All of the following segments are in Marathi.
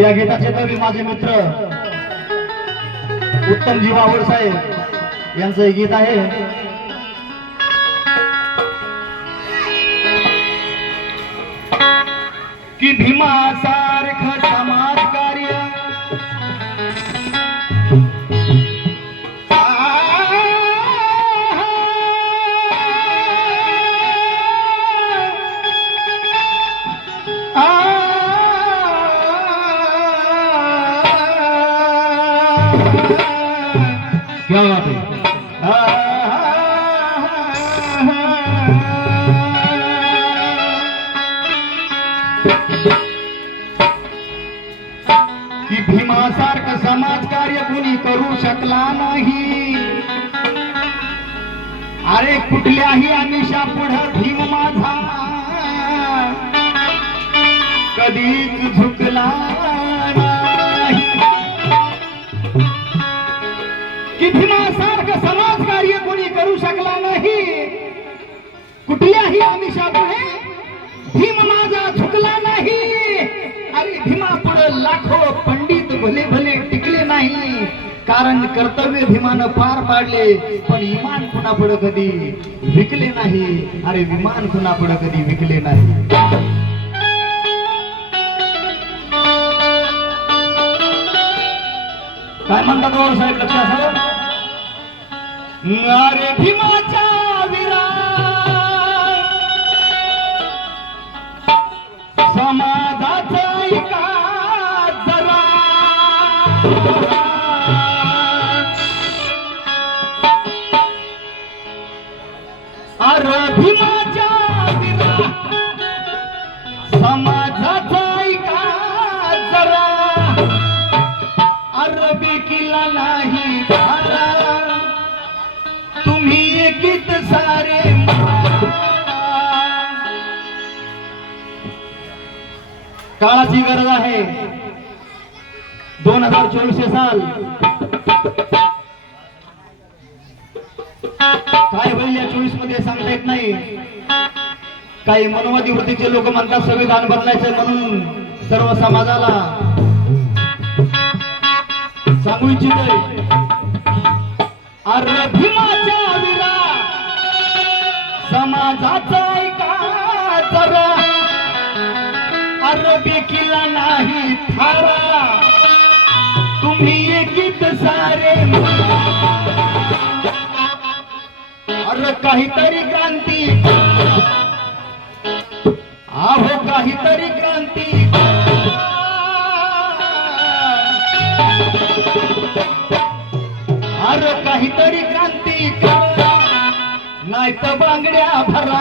या गीताचे कवी माझे मित्र उत्तम जीवावड साहेब यांचं हे गीत आहे। की भीमासारखं समाज कार्य क्या बात है। की भीमासारखं समाज कार्य कुणी करू शकला नाही। अरे कुठल्याही आमिषा पुढं भीम माझा कधीच झुकला नाही। की भीमासारखं समाज कार्य कोणी करू शकला नाही। कुठल्याही आमिषापुढे भीम माझा झुकला नाही। अरे भीमा पुढे लाखो पंडित भले भले टिकले नाही। कारण कर्तव्य भीमानं पार पाडले पण इमान कुणापुढे कधी विकले नाही। अरे विमान कुणापुढे कधी विकले नाही। काय म्हणतात गौर साहेब लक्ष असावं। अरे भीमाच्या वीरा समाजाचा ऐका जरा। अरे भीमाच्या वीरा समाजाचा ऐका जरा। अरबी किला नाही भारा तुम्ही एकीत सारे काळाची गरज आहे। 2024 साल काय होईल या 24 मध्ये सांगता येत नाही। काही मनोवादी वृत्तीचे लोक म्हणतात संविधान बदलायचं म्हणून सर्व समाजाला सांगू इच्छितोय। अरे भीमाच्या वीरा समाजाचा ऐका जरा। अरबी किला नाही थारा तुम्ही एकीत सारे। अरे काहीतरी क्रांती आहो काहीतरी क्रांती। अरे काहीतरी क्रांती करा नाही तर बांगड्या भरा।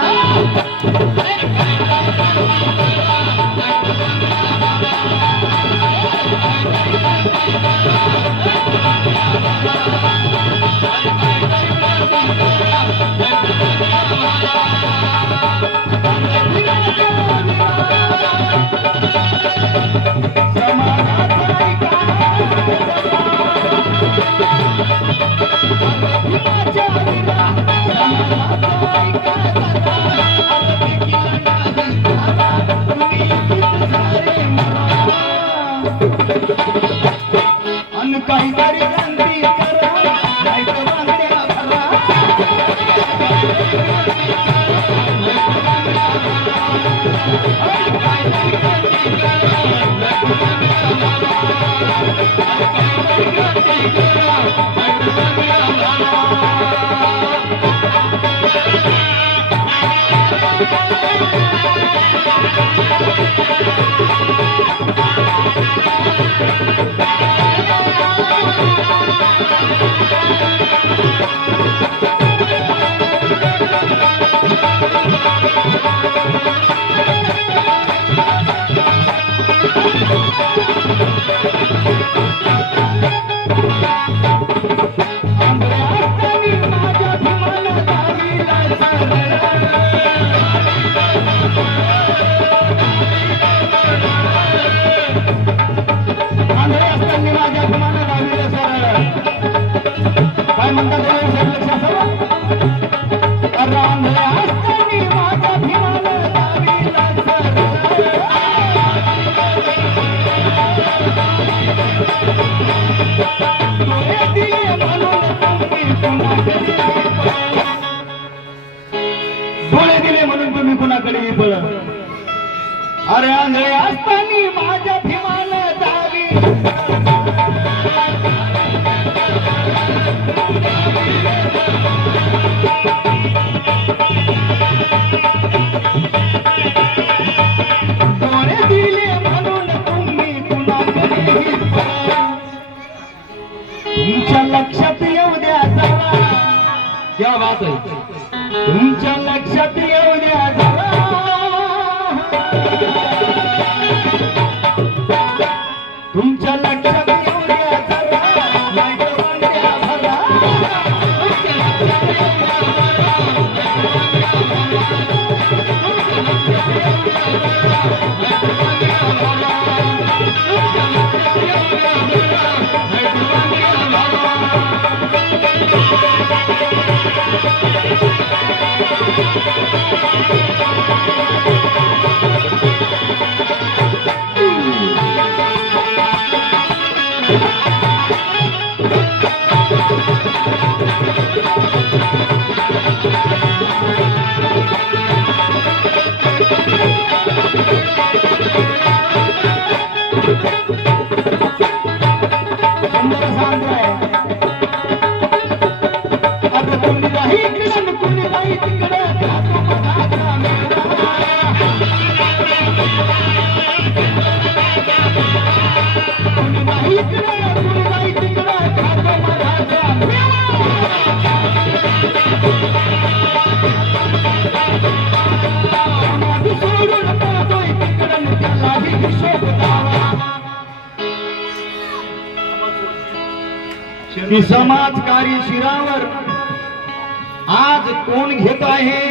अन काहीतरी क्रांती करा नाही तर बांगड्या भरा। काय म्हणतात कुणाकडे डोळे दिले म्हणून तुम्ही कुणाकडे पळ अरे आंधळे असताना माझ्या भीमाला जावी डोळे दिले म्हणून तुम्ही कुणाकडे तुमच्या लक्षात येऊ द्या जरा क्या बात आहे तुमच्या लक्षात येऊ द्या जरा तुमच्या लक्षात येऊ द्या जरा लाईट वांग्या भरा की समाजकारी शिरावर आज कोण घेत आहे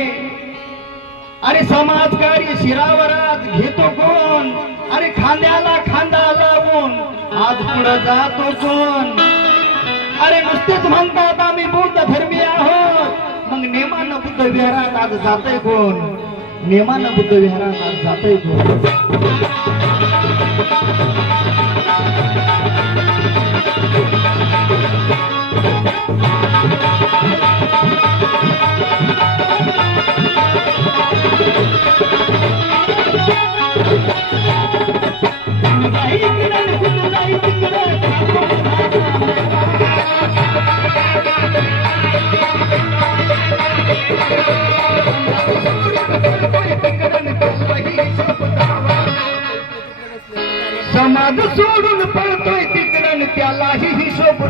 अरे समाजकारी शिरावर आज घेतो कोण अरे खांद्याला खांदा लावून आज पुढे जातो कोण अरे नुसतेच म्हणतात आम्ही बौद्ध धर्मीय आहोत मग नेमानं बुद्ध विहारात आज जातय कोण नेमानं बुद्ध विहारात आज जातय कोण समाज सोडून पळतोय तिकडन त्यालाही हिशोब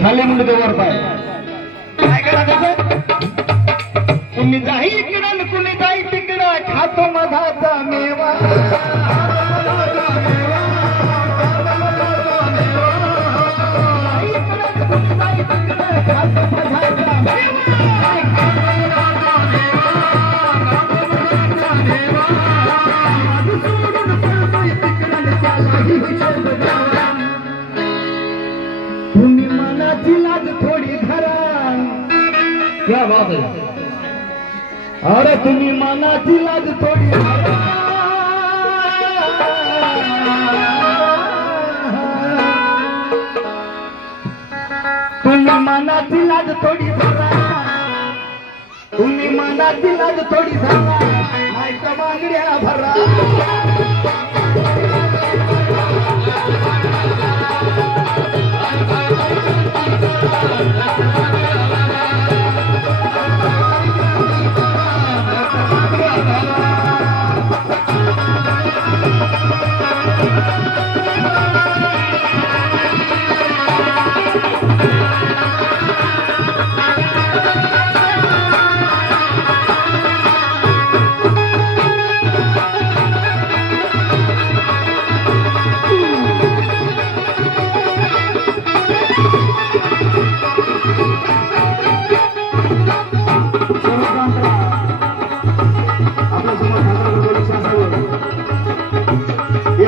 खाली मुंडके वर पाय काय करा त्याचं तुम्ही जाई इकडन कुणी जाई तिकडं खातो मधाचा मेवा तुम्ही मनाची लाज थोडी धरा क्या बात है अरे तुम्ही मनाची लाज थोडी धरा तुम्ही मनाची लाज थोडी धरा तुम्ही मनाची लाज थोडी धरा नाही तर मागण्या भरा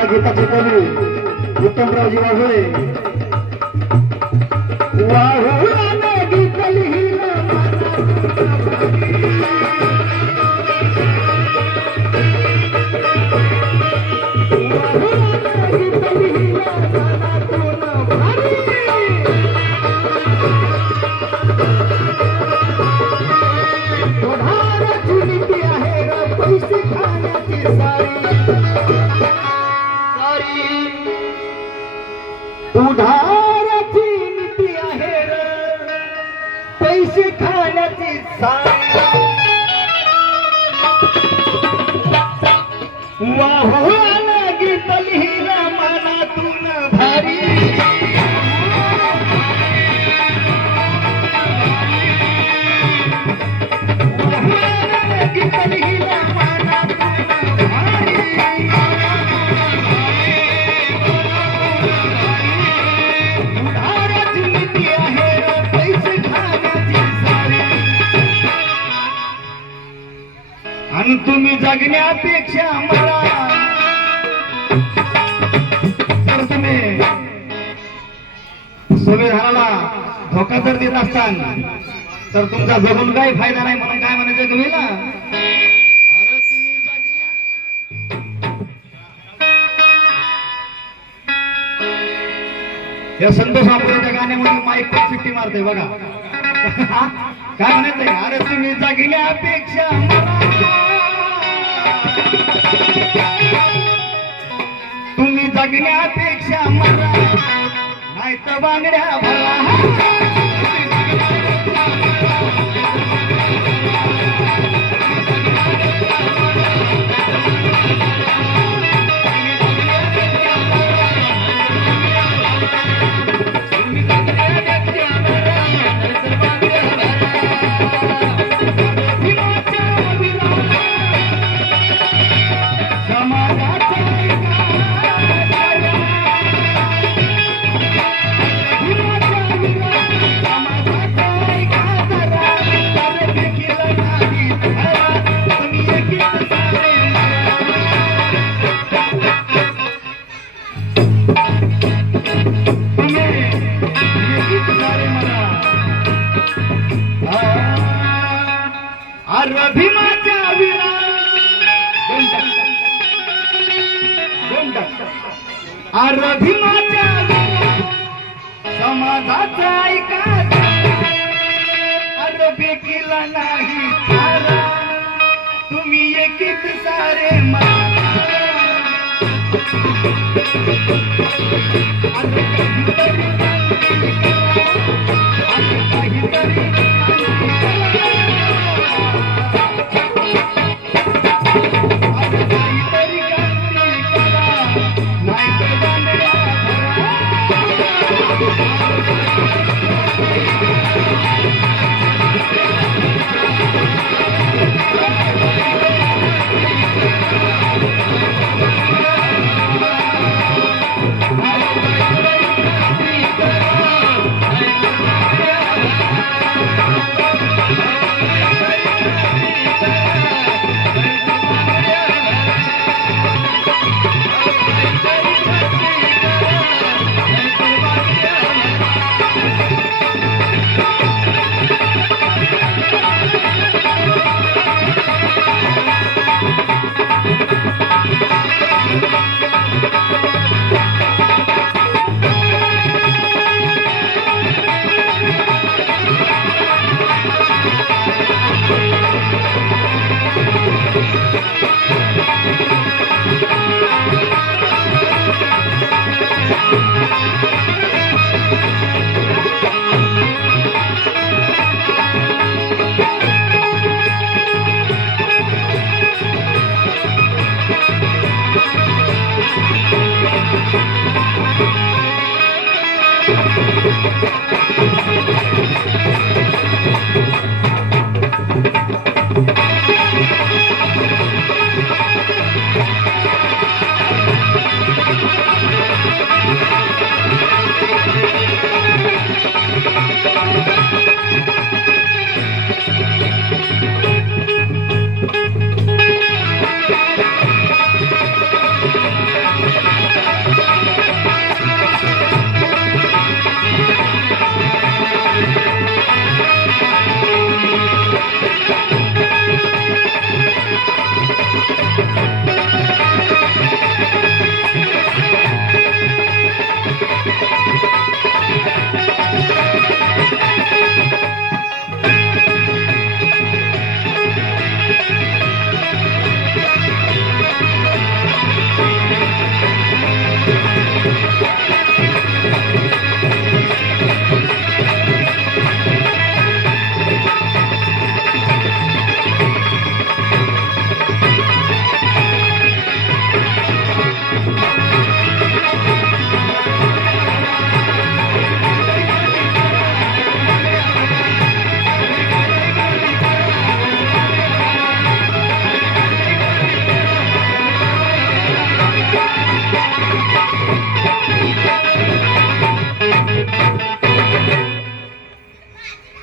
गीताचे कवी उत्तमरावजी वाघोळे वाहुळाने गीत लिहिलं वाहुळाने गीत लिहिलं उधाराची नीती आहे र, पैसे खाण्याची सारी वाहुळाला गीतली हिरा मनातून भारी वाहुळाला गीतली हिरा मनातून भारी उधाराची नीती आहे र, पैसे खाण्याची सारी आणि तुम्ही जगण्यापेक्षा मला जर तुम्ही संविधानाला धोका जर देत असताल तर तुमचा जगून काही फायदा नाही म्हणून काय म्हणायचं तुम्हीला अरे तुम्ही या संतोष आपल्याच्या गाण्यामध्ये माईक पण शिट्टी मारते बघा काय म्हणायचंय अरे तुम्ही जगण्यापेक्षा तुम्ही जगण्यापेक्षा मरा नाही तर बांगड्या भरा भीमाच्या विरा अरे भीमाच्या समाजाचा ऐका अरे बेकीला नाही थारा तुम्ही एकीच सारे